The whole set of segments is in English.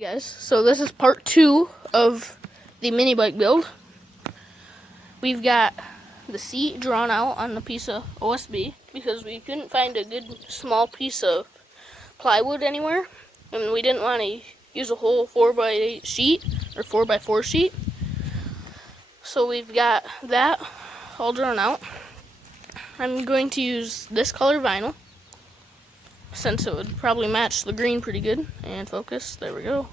Guys, so this is part 2 of the mini bike build. We've got the seat drawn out on the piece of OSB because we couldn't find a good small piece of plywood anywhere, and we didn't want to use a whole 4x8 sheet or 4x4 sheet. So we've got that all drawn out. I'm going to use this color vinyl since it would probably match the green pretty good. And focus, there we go.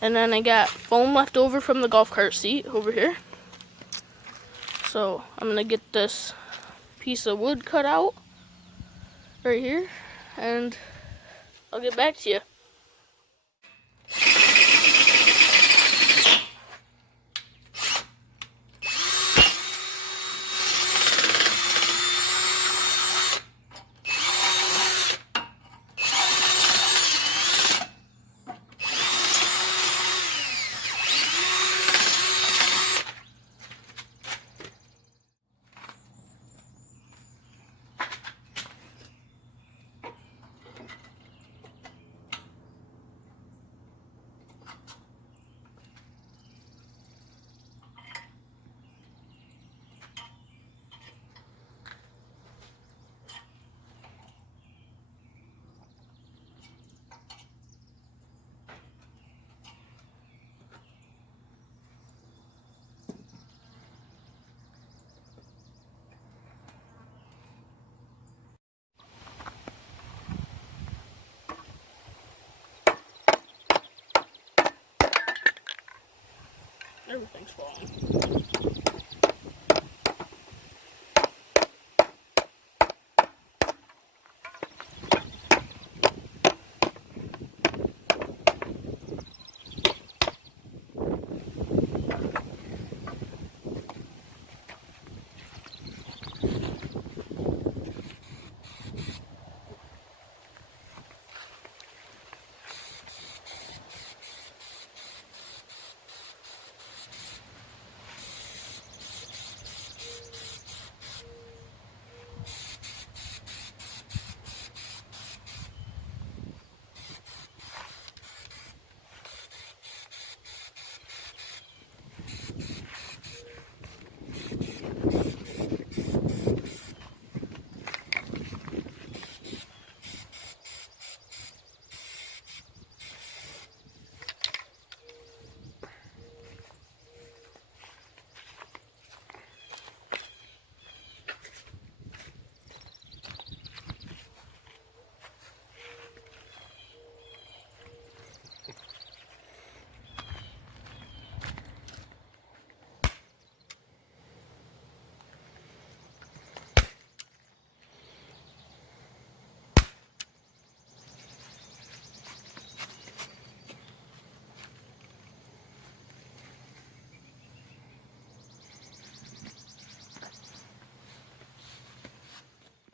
And then I got foam left over from the golf cart seat over here. So I'm gonna get this piece of wood cut out right here, and I'll get back to you. Everything's falling.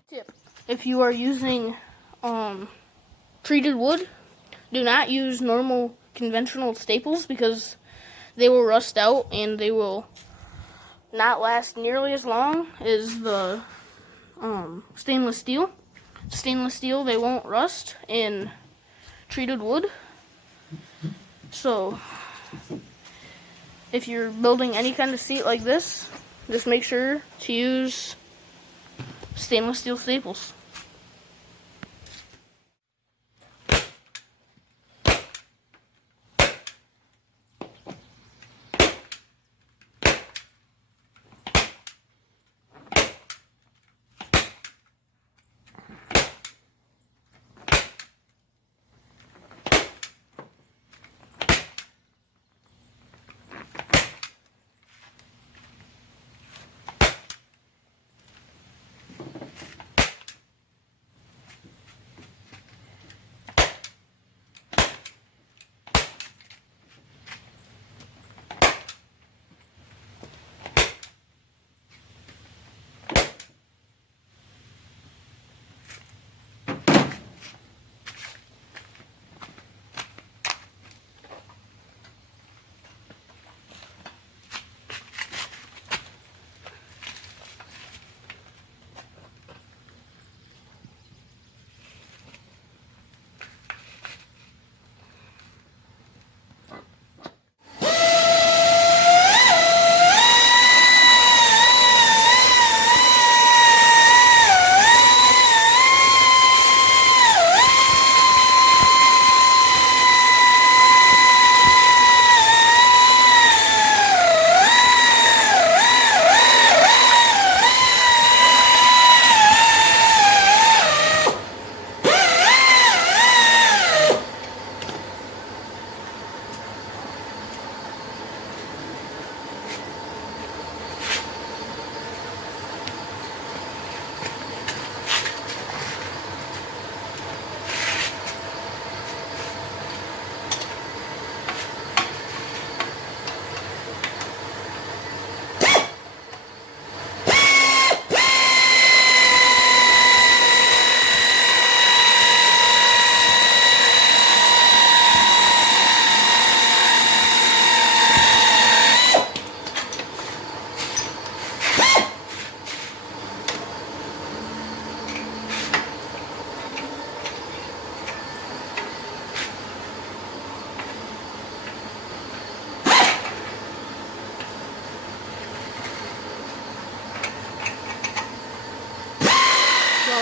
Tip: if you are using treated wood, do not use normal conventional staples because they will rust out and they will not last nearly as long as the stainless steel. Stainless steel, they won't rust in treated wood. So if you're building any kind of seat like this, just make sure to use stainless steel staples.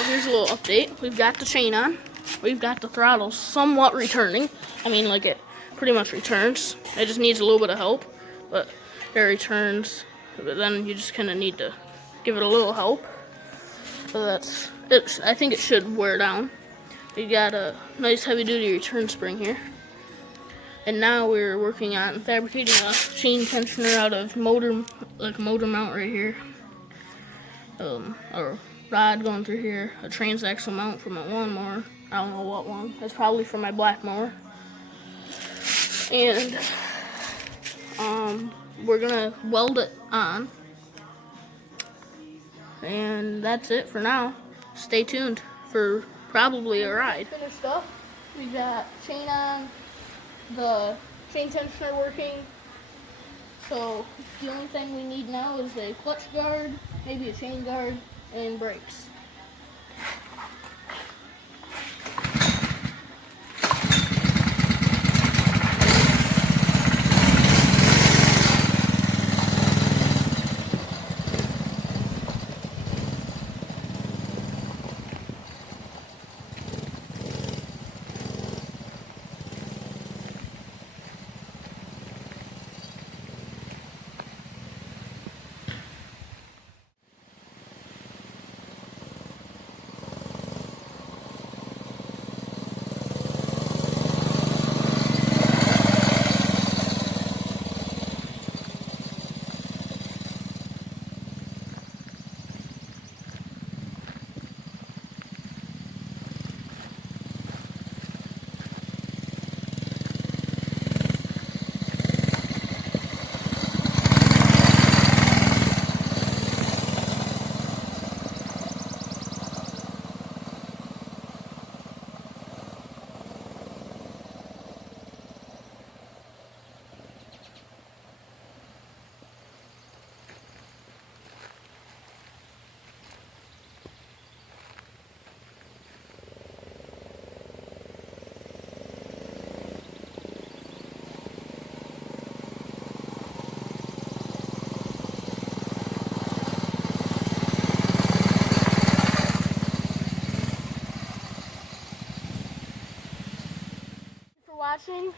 here's a little update. We've got the chain on. We've got the throttle somewhat returning. I mean, like, it pretty much returns. It just needs a little bit of help, but it returns. But then you just kind of need to give it a little help. But that's it. I think it should wear down. We got a nice heavy-duty return spring here. And now we're working on fabricating a chain tensioner out of motor mount right here. A rod going through here, a transaxle mount for my lawnmower. I don't know what one. It's probably for my black mower. And we're gonna weld it on. And that's it for now. Stay tuned for probably a ride. Finished up. We got chain on, the chain tensioner working. So the only thing we need now is a clutch guard, maybe a chain guard, and brakes. Watching.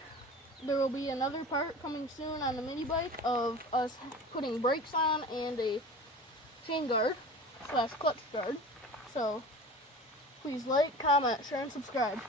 There will be another part coming soon on the mini bike of us putting brakes on and a chain guard / clutch guard. So please like, comment, share, and subscribe.